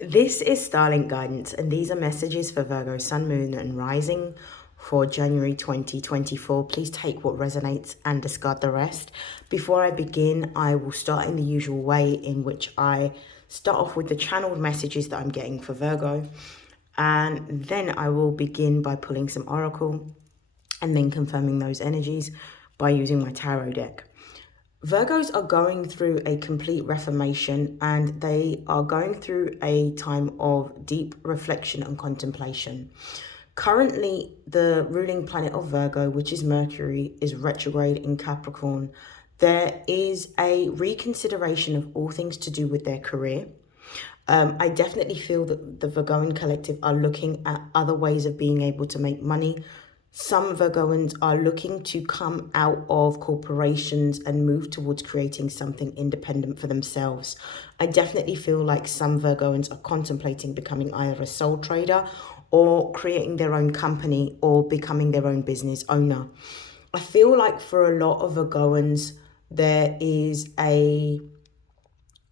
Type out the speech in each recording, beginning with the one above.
This is StarLink guidance, and these are messages for Virgo, Sun, Moon, and Rising for January 2024. Please take what resonates and discard the rest. Before I begin, I will start in the usual way in which I start off with the channeled messages that I'm getting for Virgo, and then I will begin by pulling some oracle and then confirming those energies by using my tarot deck. Virgos are going through a complete reformation, and they are going through a time of deep reflection and contemplation. Currently, the ruling planet of Virgo, which is Mercury, is retrograde in Capricorn. There is a reconsideration of all things to do with their career. I definitely feel that the Virgoan collective are looking at other ways of being able to make money. Some Virgoans are looking to come out of corporations and move towards creating something independent for themselves. I definitely feel like some Virgoans are contemplating becoming either a sole trader or creating their own company or becoming their own business owner. I feel like for a lot of Virgoans, there is a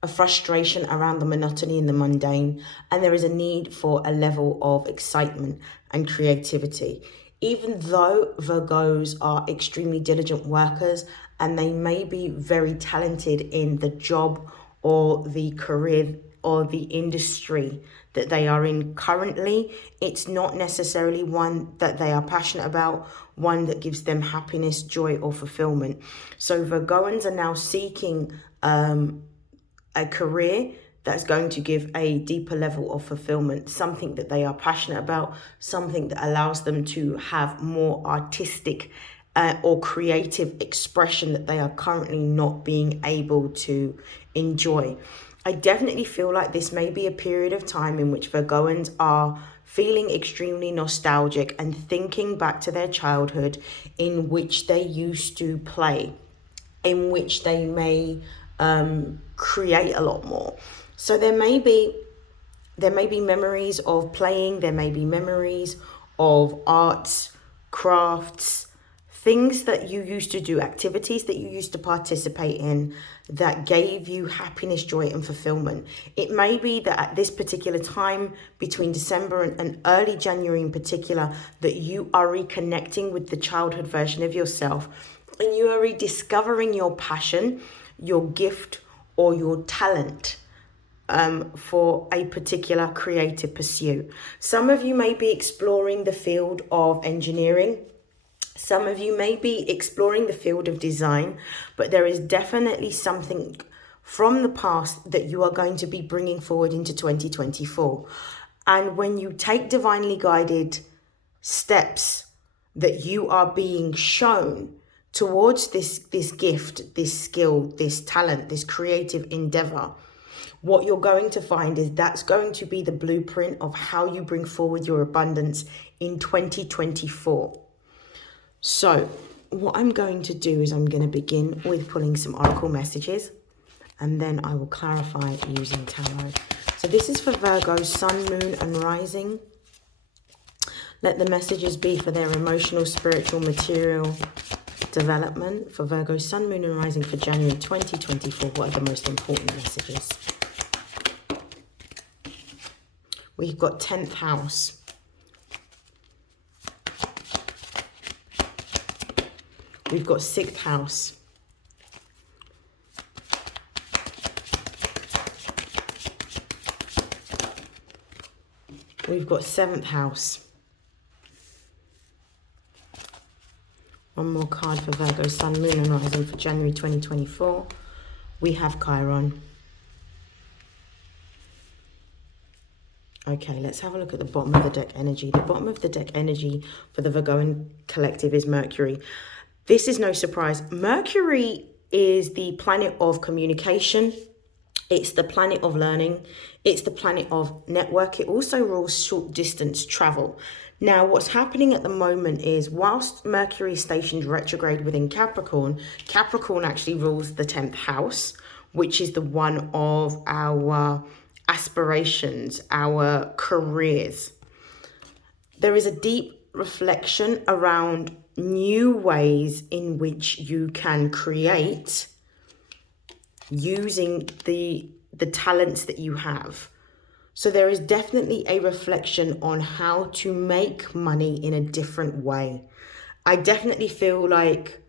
frustration around the monotony and the mundane, and there is a need for a level of excitement and creativity. Even though Virgos are extremely diligent workers and they may be very talented in the job or the career or the industry that they are in currently, it's not necessarily one that they are passionate about, one that gives them happiness, joy, or fulfillment. So Virgoans are now seeking a career that's going to give a deeper level of fulfillment, something that they are passionate about, something that allows them to have more artistic or creative expression that they are currently not being able to enjoy. I definitely feel like this may be a period of time in which Virgoans are feeling extremely nostalgic and thinking back to their childhood in which they used to play, in which they may create a lot more. So there may be memories of playing, there may be memories of arts, crafts, things that you used to do, activities that you used to participate in that gave you happiness, joy, and fulfillment. It may be that at this particular time between December and early January in particular, that you are reconnecting with the childhood version of yourself and you are rediscovering your passion, your gift, or your talent for a particular creative pursuit. Some of you may be exploring the field of engineering. Some of you may be exploring the field of design, but there is definitely something from the past that you are going to be bringing forward into 2024. And when you take divinely guided steps that you are being shown towards this gift, this skill, this talent, this creative endeavor, what you're going to find is that's going to be the blueprint of how you bring forward your abundance in 2024. So what I'm going to do is I'm going to begin with pulling some oracle messages, and then I will clarify using tarot. So this is for Virgo, Sun, Moon, and Rising. Let the messages be for their emotional, spiritual, material development. For Virgo, Sun, Moon, and Rising for January 2024, what are the most important messages? We've got 10th house. We've got 6th house. We've got 7th house. One more card for Virgo, Sun, Moon, and Rising for January 2024. We have Chiron. Okay, let's have a look at the bottom of the deck energy. The bottom of the deck energy for the Virgoan collective is Mercury. This is no surprise. Mercury is the planet of communication. It's the planet of learning. It's the planet of network. It also rules short distance travel. Now, what's happening at the moment is whilst Mercury is stationed retrograde within Capricorn, Capricorn actually rules the 10th house, which is the one of our aspirations, our careers. There is a deep reflection around new ways in which you can create using the talents that you have. So there is definitely a reflection on how to make money in a different way. I definitely feel like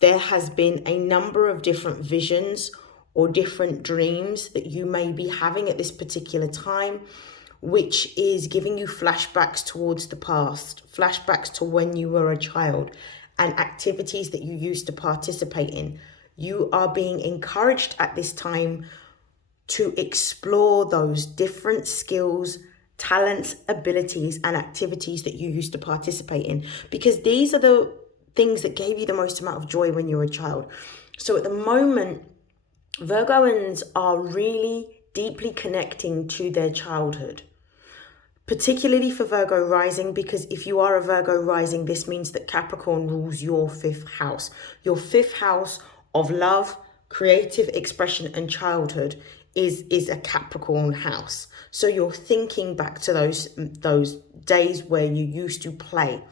there has been a number of different visions or different dreams that you may be having at this particular time, which is giving you flashbacks towards the past, flashbacks to when you were a child and activities that you used to participate in. You are being encouraged at this time to explore those different skills, talents, abilities, and activities that you used to participate in, because these are the things that gave you the most amount of joy when you were a child. So at the moment, Virgoans are really deeply connecting to their childhood, particularly for Virgo rising, because if you are a Virgo rising, this means that Capricorn rules your 5th house. Your 5th house of love, creative expression, and childhood is a Capricorn house. So you're thinking back to those days where you used to play,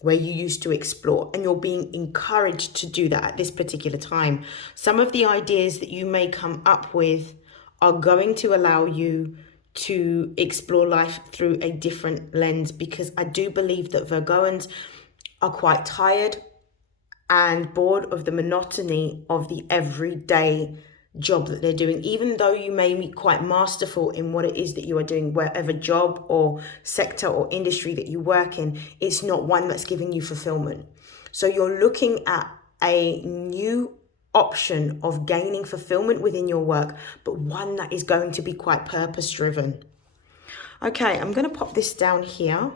where you used to explore, and you're being encouraged to do that at this particular time. Some of the ideas that you may come up with are going to allow you to explore life through a different lens, because I do believe that Virgoans are quite tired and bored of the monotony of the everyday job that they're doing. Even though you may be quite masterful in what it is that you are doing, wherever job or sector or industry that you work in, it's not one that's giving you fulfillment. So you're looking at a new option of gaining fulfillment within your work, but one that is going to be quite purpose driven. Okay, I'm going to pop this down here.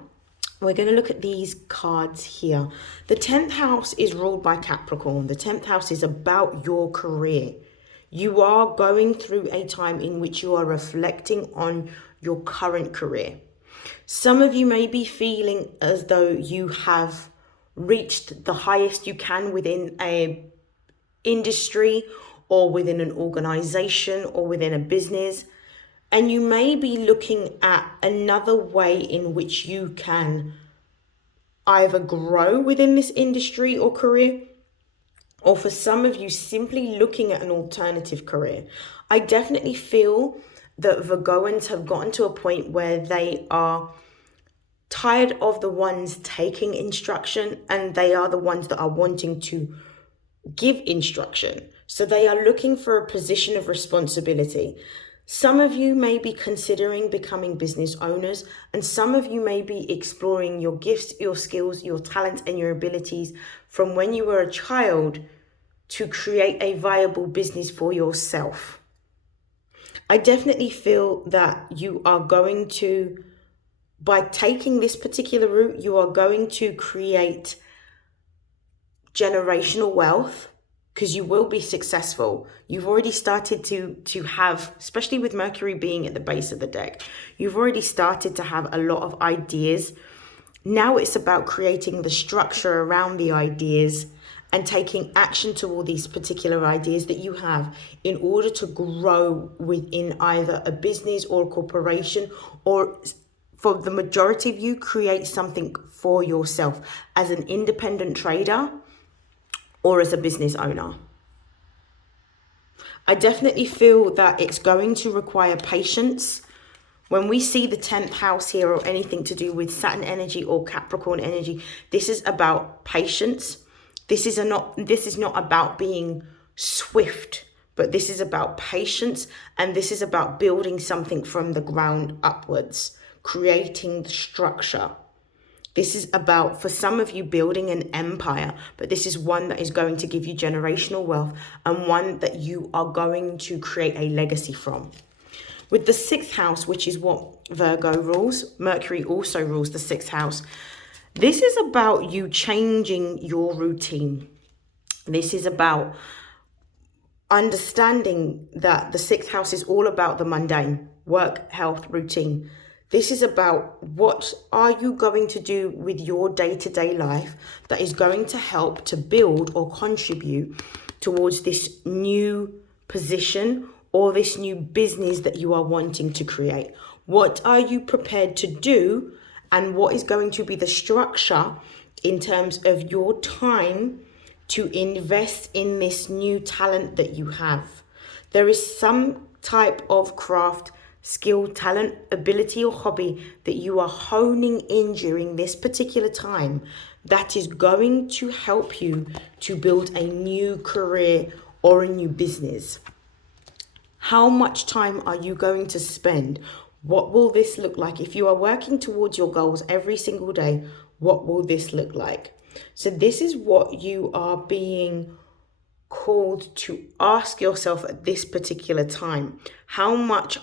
We're going to look at these cards here. The 10th house is ruled by Capricorn. The 10th house is about your career. You are going through a time in which you are reflecting on your current career. Some of you may be feeling as though you have reached the highest you can within a industry or within an organization or within a business. And you may be looking at another way in which you can either grow within this industry or career, or for some of you, simply looking at an alternative career. I definitely feel that Virgoans have gotten to a point where they are tired of the ones taking instruction, and they are the ones that are wanting to give instruction. So they are looking for a position of responsibility. Some of you may be considering becoming business owners, and some of you may be exploring your gifts, your skills, your talents, and your abilities from when you were a child to create a viable business for yourself. I definitely feel that you are going to, by taking this particular route, you are going to create generational wealth, because you will be successful. You've already started to have, especially with Mercury being at the base of the deck, you've already started to have a lot of ideas. Now it's about creating the structure around the ideas and taking action to all these particular ideas that you have in order to grow within either a business or a corporation, or for the majority of you, create something for yourself as an independent trader or as a business owner. I definitely feel that it's going to require patience. When we see the 10th house here, or anything to do with Saturn energy or Capricorn energy, this is about patience. This is not about being swift, but this is about patience, and this is about building something from the ground upwards, creating the structure. This is about, for some of you, building an empire, but this is one that is going to give you generational wealth, and one that you are going to create a legacy from. With the 6th house, which is what Virgo rules, Mercury also rules the 6th house. This is about you changing your routine. This is about understanding that the 6th house is all about the mundane, work, health, routine. This is about what are you going to do with your day-to-day life that is going to help to build or contribute towards this new position or this new business that you are wanting to create. What are you prepared to do, and what is going to be the structure in terms of your time to invest in this new talent that you have? There is some type of craft, skill, talent, ability, or hobby that you are honing in during this particular time that is going to help you to build a new career or a new business? How much time are you going to spend? What will this look like? If you are working towards your goals every single day, what will this look like? So this is what you are being called to ask yourself at this particular time. How much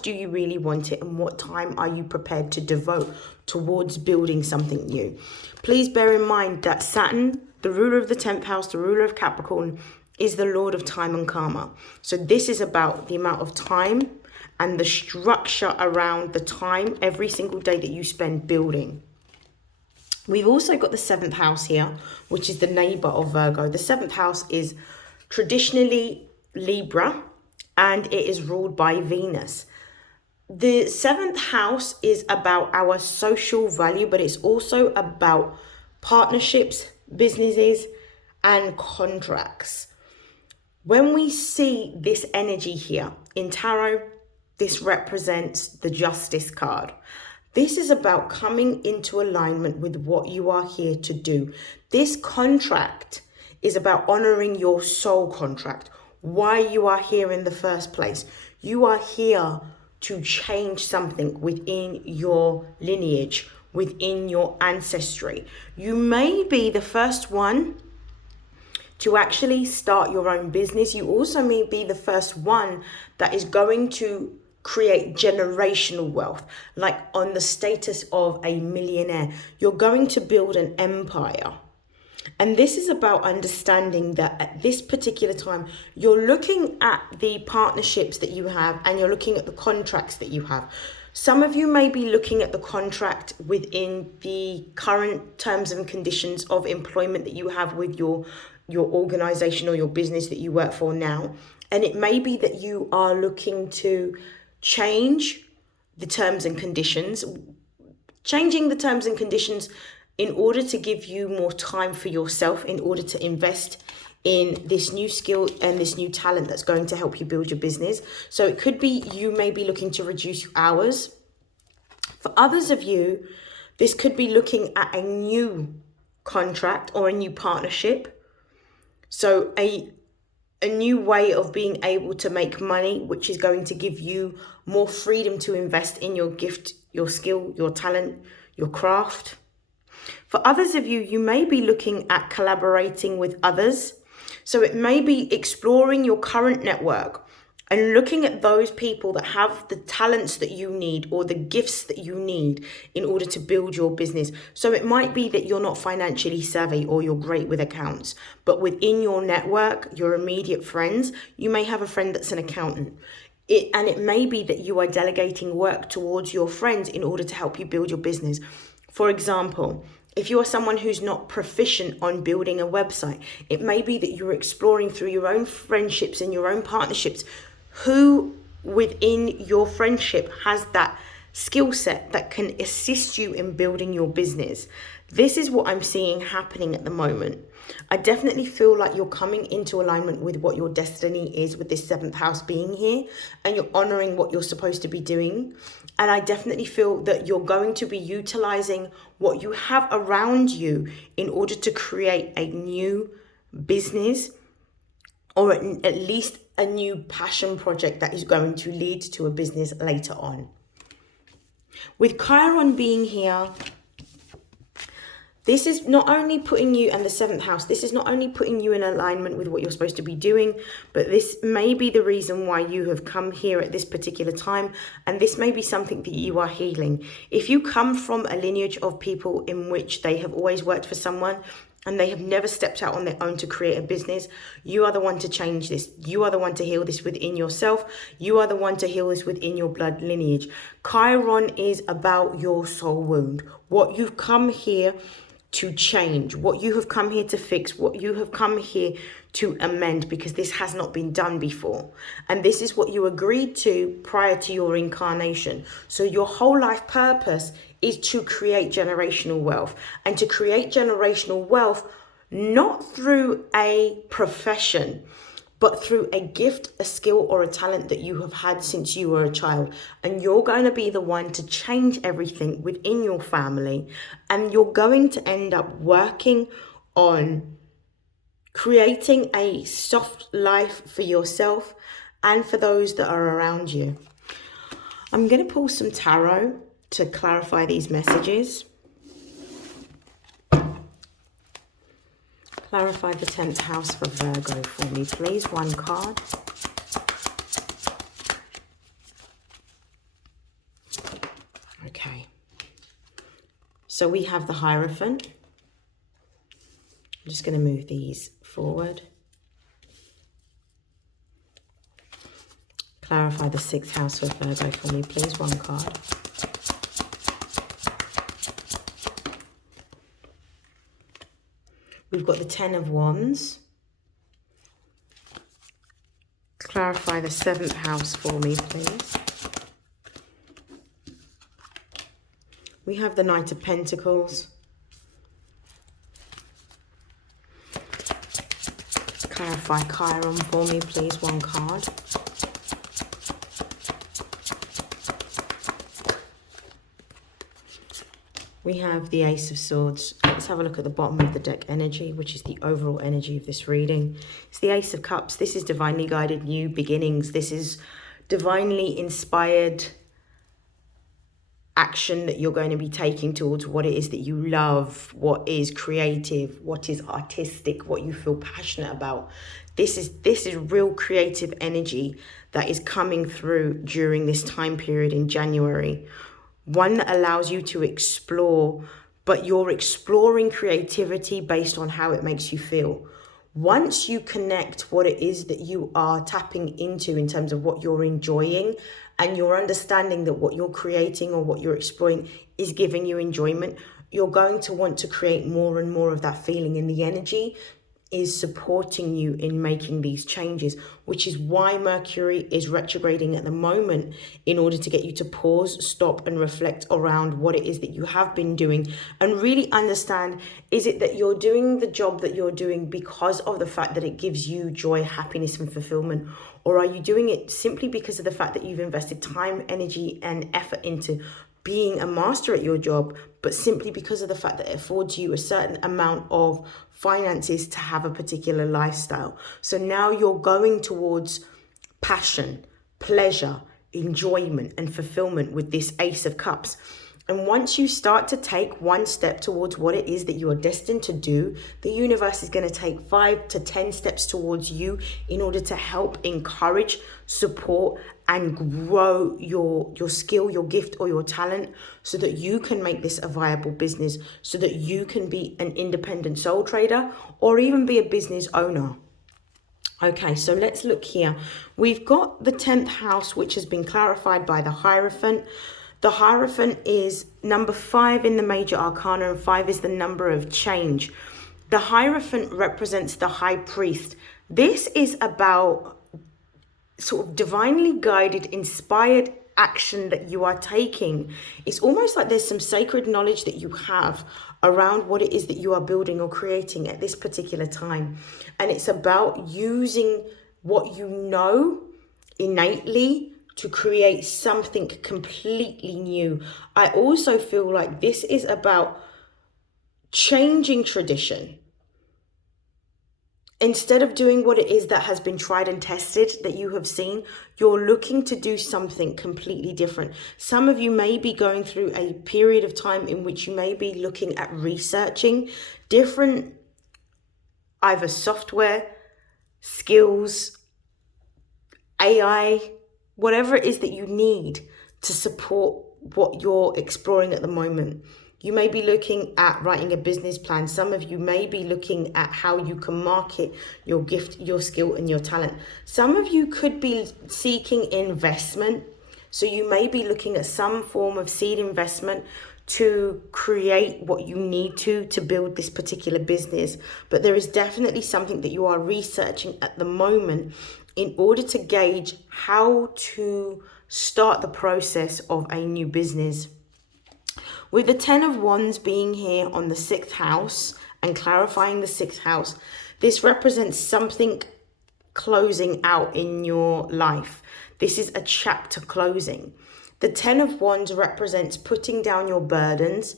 do you really want it, and what time are you prepared to devote towards building something new? Please bear in mind that Saturn, the ruler of the 10th house, the ruler of Capricorn, is the lord of time and karma. So this is about the amount of time and the structure around the time every single day that you spend building. We've also got the 7th house here, which is the neighbor of Virgo. The 7th house is traditionally Libra, and it is ruled by Venus. The 7th house is about our social value, but it's also about partnerships, businesses, and contracts. When we see this energy here in tarot, this represents the Justice card. This is about coming into alignment with what you are here to do. This contract is about honoring your soul contract, why you are here in the first place. You are here to change something within your lineage, within your ancestry. You may be the first one to actually start your own business. You also may be the first one that is going to create generational wealth, like on the status of a millionaire. You're going to build an empire. And this is about understanding that at this particular time, you're looking at the partnerships that you have and you're looking at the contracts that you have. Some of you may be looking at the contract within the current terms and conditions of employment that you have with your organization or your business that you work for now. And it may be that you are looking to change the terms and conditions, changing the terms and conditions in order to give you more time for yourself, in order to invest in this new skill and this new talent that's going to help you build your business. So it could be you may be looking to reduce your hours. For others of you, this could be looking at a new contract or a new partnership. So a new way of being able to make money, which is going to give you more freedom to invest in your gift, your skill, your talent, your craft. For others of you, you may be looking at collaborating with others. So it may be exploring your current network and looking at those people that have the talents that you need or the gifts that you need in order to build your business. So it might be that you're not financially savvy or you're great with accounts, but within your network, your immediate friends, you may have a friend that's an accountant. And it may be that you are delegating work towards your friends in order to help you build your business. For example, if you are someone who's not proficient on building a website, it may be that you're exploring through your own friendships and your own partnerships who within your friendship has that skill set that can assist you in building your business. This is what I'm seeing happening at the moment. I definitely feel like you're coming into alignment with what your destiny is with this 7th house being here, and you're honoring what you're supposed to be doing. And I definitely feel that you're going to be utilizing what you have around you in order to create a new business, or at least a new passion project that is going to lead to a business later on. With Chiron being here, this is not only putting you, and the 7th house, this is not only putting you in alignment with what you're supposed to be doing, but this may be the reason why you have come here at this particular time. And this may be something that you are healing. If you come from a lineage of people in which they have always worked for someone and they have never stepped out on their own to create a business, you are the one to change this. You are the one to heal this within yourself. You are the one to heal this within your blood lineage. Chiron is about your soul wound. What you've come here to change, what you have come here to fix, what you have come here to amend, because this has not been done before. And this is what you agreed to prior to your incarnation. So your whole life purpose is to create generational wealth, and to create generational wealth not through a profession, but through a gift, a skill, or a talent that you have had since you were a child. And you're going to be the one to change everything within your family. And you're going to end up working on creating a soft life for yourself and for those that are around you. I'm going to pull some tarot to clarify these messages. Clarify the 10th house for Virgo for me, please. One card. Okay. So we have the Hierophant. I'm just going to move these forward. Clarify the 6th house for Virgo for me, please. One card. We've got the 10 of Wands. Clarify the 7th house for me, please. We have the Knight of Pentacles. Clarify Chiron for me, please. One card. We have the Ace of Swords. Let's have a look at the bottom of the deck energy, which is the overall energy of this reading. It's the Ace of Cups. This is divinely guided new beginnings. This is divinely inspired action that you're going to be taking towards what it is that you love, what is creative, what is artistic, what you feel passionate about. This is real creative energy that is coming through during this time period in January. One that allows you to explore, but you're exploring creativity based on how it makes you feel. Once you connect what it is that you are tapping into in terms of what you're enjoying, and you're understanding that what you're creating or what you're exploring is giving you enjoyment, you're going to want to create more and more of that feeling, and the energy is supporting you in making these changes, which is why Mercury is retrograding at the moment, in order to get you to pause, stop and reflect around what it is that you have been doing and really understand, is it that you're doing the job that you're doing because of the fact that it gives you joy, happiness and fulfillment, or are you doing it simply because of the fact that you've invested time, energy and effort into being a master at your job, but simply because of the fact that it affords you a certain amount of finances to have a particular lifestyle. So now you're going towards passion, pleasure, enjoyment and fulfillment with this Ace of Cups. And once you start to take one step towards what it is that you are destined to do, the universe is going to take 5 to 10 steps towards you in order to help encourage, support and grow your skill, your gift or your talent, so that you can make this a viable business, so that you can be an independent sole trader or even be a business owner. Okay, so let's look here. We've got the 10th house, which has been clarified by the Hierophant. The Hierophant is number 5 in the major arcana, and 5 is the number of change. The Hierophant represents the high priest. This is about sort of divinely guided, inspired action that you are taking. It's almost like there's some sacred knowledge that you have around what it is that you are building or creating at this particular time. And it's about using what you know innately to create something completely new. I also feel like this is about changing tradition. Instead of doing what it is that has been tried and tested, that you have seen, you're looking to do something completely different. Some of you may be going through a period of time in which you may be looking at researching different either software, skills, AI, whatever it is that you need to support what you're exploring at the moment. You may be looking at writing a business plan. Some of you may be looking at how you can market your gift, your skill and your talent. Some of you could be seeking investment. So you may be looking at some form of seed investment to create what you need to build this particular business. But there is definitely something that you are researching at the moment in order to gauge how to start the process of a new business. With the 10 of Wands being here on the 6th house and clarifying the 6th house, this represents something closing out in your life. This is a chapter closing. The 10 of Wands represents putting down your burdens.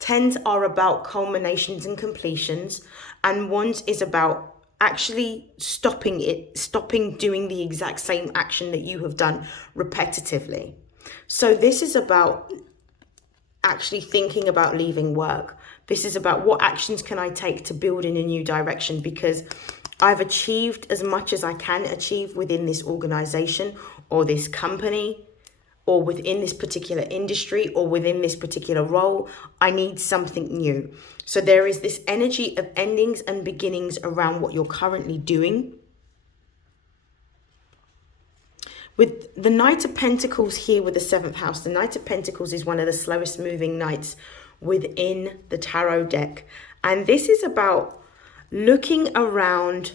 10s are about culminations and completions. And Wands is about actually stopping doing the exact same action that you have done repetitively. So this is about actually thinking about leaving work. This is about what actions can I take to build in a new direction, because I've achieved as much as I can achieve within this organization or this company or within this particular industry or within this particular role. I need something new. So there is this energy of endings and beginnings around what you're currently doing. With the Knight of Pentacles here with the 7th house, the Knight of Pentacles is one of the slowest moving knights within the tarot deck. And this is about looking around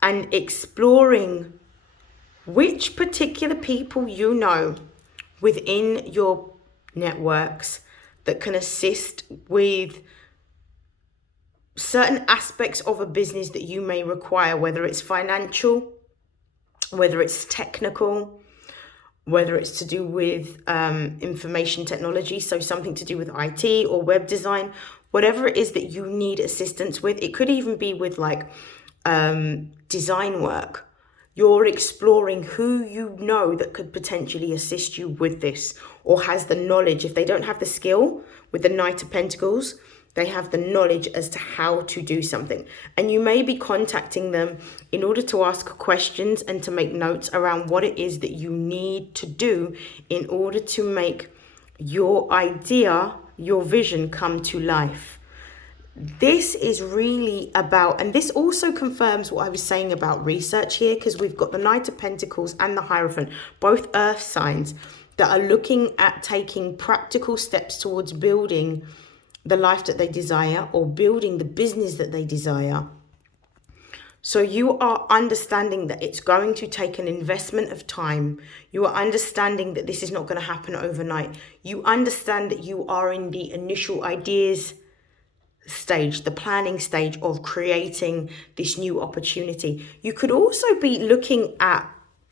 and exploring which particular people you know within your networks that can assist with certain aspects of a business that you may require, whether it's financial, whether it's technical, whether it's to do with information technology, so something to do with IT or web design, whatever it is that you need assistance with. It could even be with like design work. You're exploring who you know that could potentially assist you with this or has the knowledge. If they don't have the skill with the Knight of Pentacles, they have the knowledge as to how to do something. And you may be contacting them in order to ask questions and to make notes around what it is that you need to do in order to make your idea, your vision come to life. This is really about, and this also confirms what I was saying about research here, because we've got the Knight of Pentacles and the Hierophant, both earth signs that are looking at taking practical steps towards building the life that they desire or building the business that they desire. So you are understanding that it's going to take an investment of time. You are understanding that this is not going to happen overnight. You understand that you are in the initial ideas stage, the planning stage of creating this new opportunity. You could also be looking at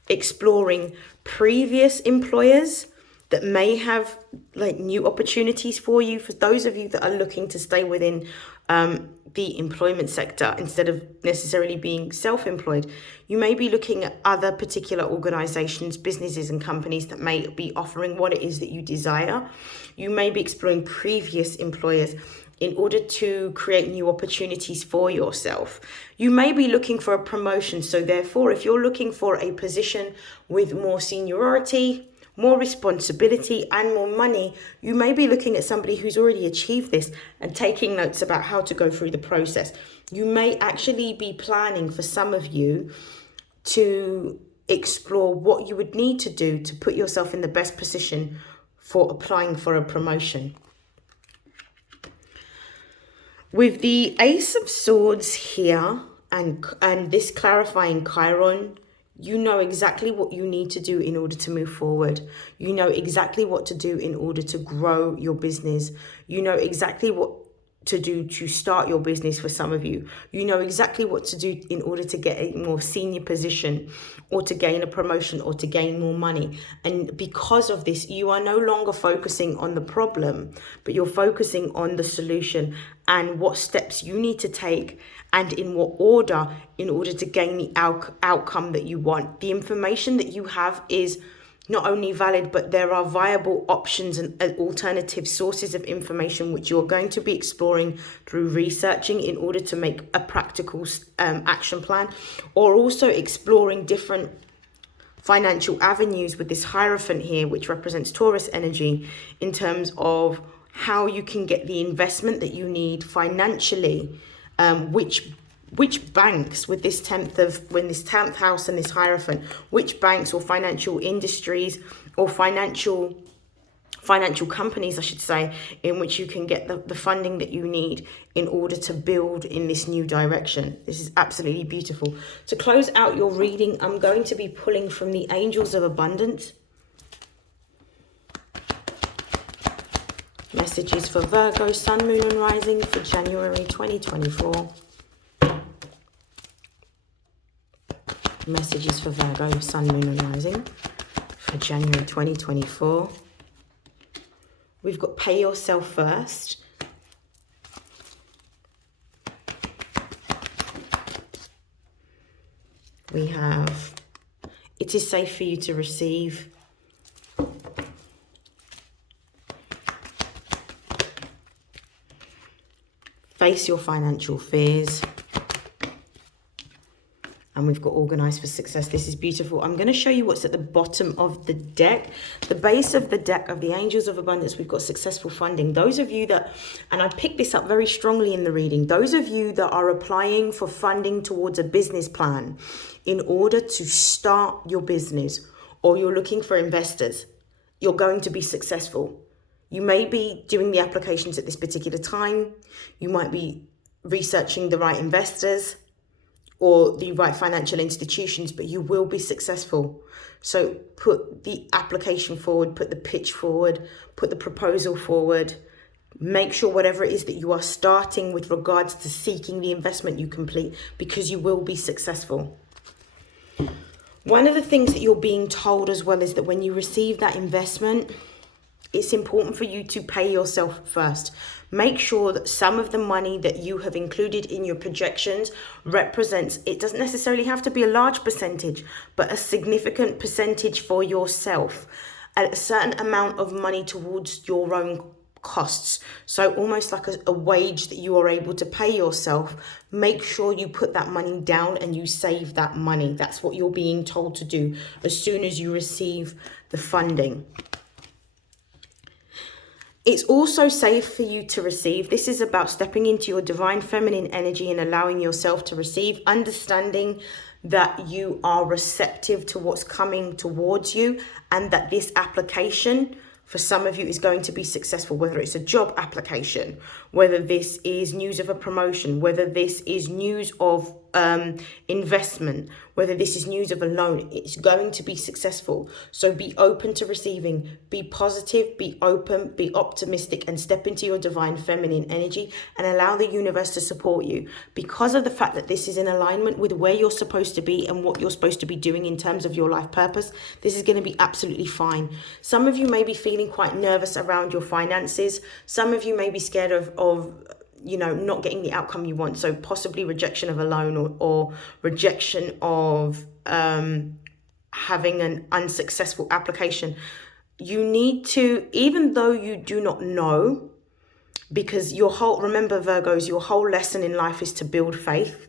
exploring previous employers that may have like new opportunities for you. For those of you that are looking to stay within the employment sector instead of necessarily being self-employed, you may be looking at other particular organizations, businesses and companies that may be offering what it is that you desire. You may be exploring previous employers in order to create new opportunities for yourself. You may be looking for a promotion. So therefore, if you're looking for a position with more seniority, more responsibility and more money, you may be looking at somebody who's already achieved this and taking notes about how to go through the process. You may actually be planning, for some of you, to explore what you would need to do to put yourself in the best position for applying for a promotion. With the Ace of Swords here and this clarifying Chiron, you know exactly what you need to do in order to move forward. You know exactly what to do in order to grow your business. You know exactly what to do to start your business for some of you. You know exactly what to do in order to get a more senior position or to gain a promotion or to gain more money. And because of this, you are no longer focusing on the problem, but you're focusing on the solution and what steps you need to take and in what order in order to gain the outcome that you want. The information that you have is not only valid, but there are viable options and alternative sources of information which you're going to be exploring through researching in order to make a practical action plan, or also exploring different financial avenues with this Hierophant here, which represents Taurus energy, in terms of how you can get the investment that you need financially, which banks with this 10th house and this Hierophant, which banks or financial industries or financial companies, I should say, in which you can get the funding that you need in order to build in this new direction. This is absolutely beautiful. To close out your reading, I'm going to be pulling from the Angels of Abundance. Messages for Virgo, Sun, Moon and Rising for January 2024. Messages for Virgo, Sun, Moon and Rising for January 2024. We've got pay yourself first. We have, it is safe for you to receive. Face your financial fears. And we've got organized for success. This is beautiful. I'm going to show you what's at the bottom of the deck. The base of the deck of the Angels of Abundance, we've got successful funding. Those of you that, and I picked this up very strongly in the reading, those of you that are applying for funding towards a business plan in order to start your business, or you're looking for investors, you're going to be successful. You may be doing the applications at this particular time. You might be researching the right investors or the right financial institutions, but you will be successful. So put the application forward, put the pitch forward, put the proposal forward. Make sure whatever it is that you are starting with regards to seeking the investment you complete, because you will be successful. One of the things that you're being told as well is that when you receive that investment, it's important for you to pay yourself first. Make sure that some of the money that you have included in your projections represents, it doesn't necessarily have to be a large percentage, but a significant percentage for yourself. A certain amount of money towards your own costs. So almost like a wage that you are able to pay yourself. Make sure you put that money down and you save that money. That's what you're being told to do as soon as you receive the funding. It's also safe for you to receive. This is about stepping into your divine feminine energy and allowing yourself to receive, understanding that you are receptive to what's coming towards you, and that this application for some of you is going to be successful, whether it's a job application, whether this is news of a promotion, whether this is news of investment, whether this is news of a loan. It's going to be successful. So be open to receiving, be positive, be open, be optimistic, and step into your divine feminine energy and allow the universe to support you, because of the fact that this is in alignment with where you're supposed to be and what you're supposed to be doing in terms of your life purpose. This is going to be absolutely fine. Some of you may be feeling quite nervous around your finances. Some of you may be scared of not getting the outcome you want. So possibly rejection of a loan or rejection of having an unsuccessful application. You need to, even though you do not know, because remember Virgos, your whole lesson in life is to build faith,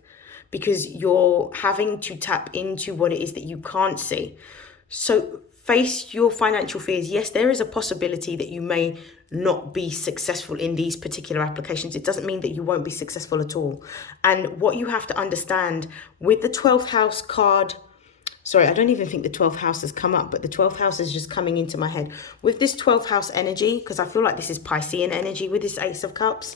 because you're having to tap into what it is that you can't see. So face your financial fears. Yes, there is a possibility that you may not be successful in these particular applications. It doesn't mean that you won't be successful at all. And what you have to understand with the 12th house card, sorry, I don't even think the 12th house has come up, but the 12th house is just coming into my head. With this 12th house energy, because I feel like this is Piscean energy with this Ace of Cups,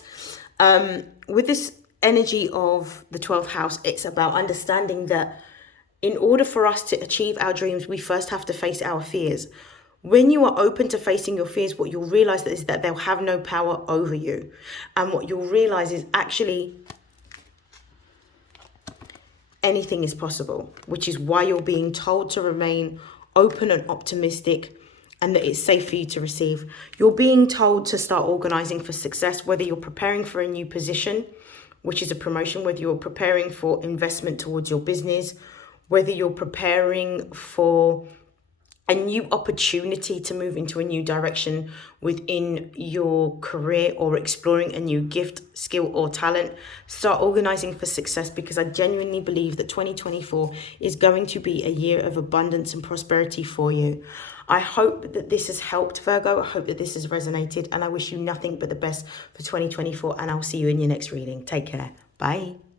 with this energy of the 12th house, it's about understanding that in order for us to achieve our dreams, we first have to face our fears. When you are open to facing your fears, what you'll realize is that they'll have no power over you. And what you'll realize is actually anything is possible, which is why you're being told to remain open and optimistic, and that it's safe for you to receive. You're being told to start organizing for success, whether you're preparing for a new position, which is a promotion, whether you're preparing for investment towards your business, whether you're preparing for a new opportunity to move into a new direction within your career, or exploring a new gift, skill or talent. Start organizing for success, because I genuinely believe that 2024 is going to be a year of abundance and prosperity for you. I hope that this has helped, Virgo. I hope that this has resonated, and I wish you nothing but the best for 2024, and I'll see you in your next reading. Take care. Bye.